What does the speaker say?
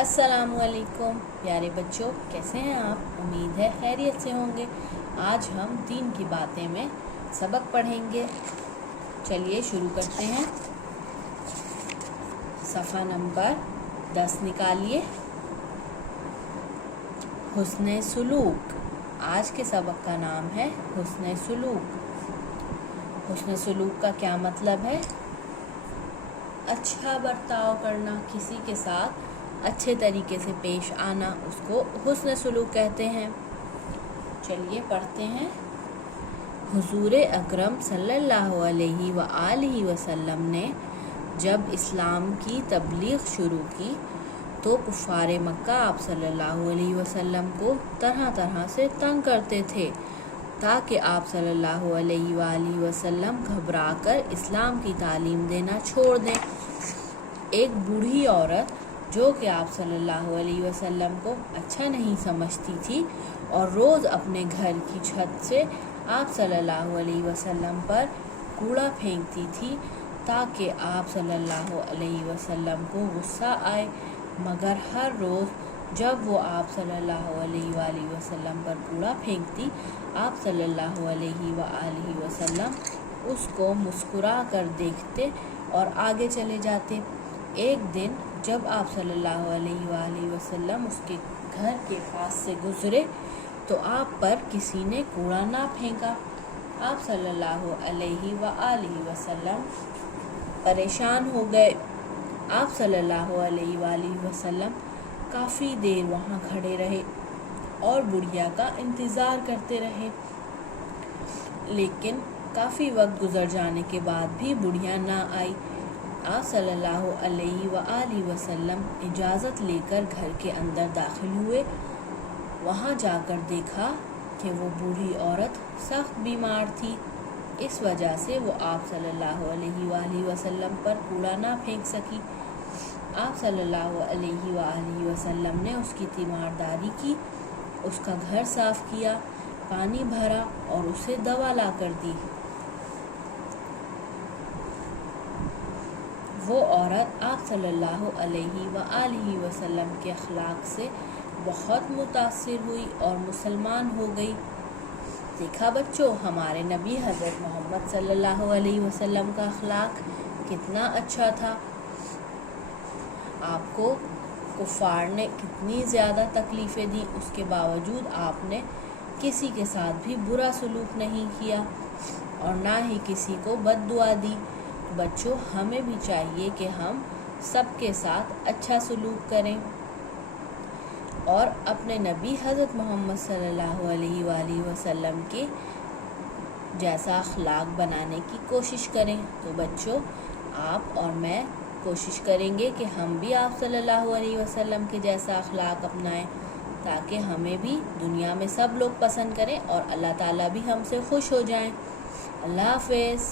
अस्सलाम वालेकुम प्यारे बच्चों, कैसे हैं आप। उम्मीद है खैरियत से होंगे। आज हम दीन की बातें में सबक पढ़ेंगे। चलिए शुरू करते हैं। सफ़ा नंबर 10 निकालिए। हुस्ने सुलूक। आज के सबक का नाम है हुस्ने सुलूक। हुस्ने सुलूक का क्या मतलब है? अच्छा बर्ताव करना, किसी के साथ अच्छे तरीके से पेश आना, उसको हुस्न सुलूक कहते हैं। चलिए पढ़ते हैं। हुजूर अकरम सल्लल्लाहु अलैहि व आलिहि वसल्लम ने जब इस्लाम की तबलीग शुरू की तो कुफ़ारे मक्का आप सल्लल्लाहु अलैहि वसल्लम को तरह तरह से तंग करते थे ताकि आप सल्लल्लाहु अलैहि वसल्लम घबरा कर इस्लाम की तालीम देना छोड़ दें। एक बूढ़ी औरत जो कि आप सल्लल्लाहु अलैहि वसल्लम को अच्छा नहीं समझती थी और रोज़ अपने घर की छत से आप सल्लल्लाहु अलैहि वसल्लम पर कूड़ा फेंकती थी ताकि आप सल्लल्लाहु अलैहि वसल्लम को गुस्सा आए, मगर हर रोज़ जब वो आप सल्लल्लाहु अलैहि वसल्लम पर कूड़ा फेंकती, आप सल्लल्लाहु अलैहि वसल्लम उसको मुस्कुरा कर देखते और आगे चले जाते। एक दिन जब आप सल्लल्लाहु अलैहि वसल्लम उसके घर के पास से गुजरे तो आप पर किसी ने कूड़ा ना फेंका। आप सल्लल्लाहु अलैहि वसल्लम परेशान हो गए। आप सल्लल्लाहु अलैहि वसल्लम काफ़ी देर वहाँ खड़े रहे और बुढ़िया का इंतज़ार करते रहे, लेकिन काफ़ी वक्त गुजर जाने के बाद भी बुढ़िया ना आई। आप सल्लल्लाहु अलैहि वसल्लम इजाज़त लेकर घर के अंदर दाखिल हुए। वहाँ जाकर देखा कि वो बूढ़ी औरत सख्त बीमार थी। इस वजह से वो आप सल्लल्लाहु अलैहि वसल्लम पर कूड़ा ना फेंक सकी। आप सल्लल्लाहु अलैहि वसल्लम ने उसकी तीमारदारी की, उसका घर साफ़ किया, पानी भरा और उसे दवा ला कर दी। वो औरत आप सल्लल्लाहु अलैहि वसल्लम के अखलाक से बहुत मुतासिर हुई और मुसलमान हो गई। देखा बच्चों, हमारे नबी हज़रत मोहम्मद सल्लल्लाहु अलैहि वसल्लम का अखलाक कितना अच्छा था। आपको कुफ़ार ने कितनी ज़्यादा तकलीफ़ें दी, उसके बावजूद आपने किसी के साथ भी बुरा सलूक नहीं किया और ना ही किसी को बद्दुआ दी। बच्चों, हमें भी चाहिए कि हम सबके साथ अच्छा सलूक करें और अपने नबी हज़रत मोहम्मद सल्लल्लाहु अलैहि वसल्लम के जैसा अखलाक बनाने की कोशिश करें। तो बच्चों, आप और मैं कोशिश करेंगे कि हम भी आप सल्लल्लाहु अलैहि वसल्लम के जैसा अखलाक अपनाएं ताकि हमें भी दुनिया में सब लोग पसंद करें और अल्लाह ताला भी हमसे खुश हो जाएं। अल्लाह हाफ़िज़।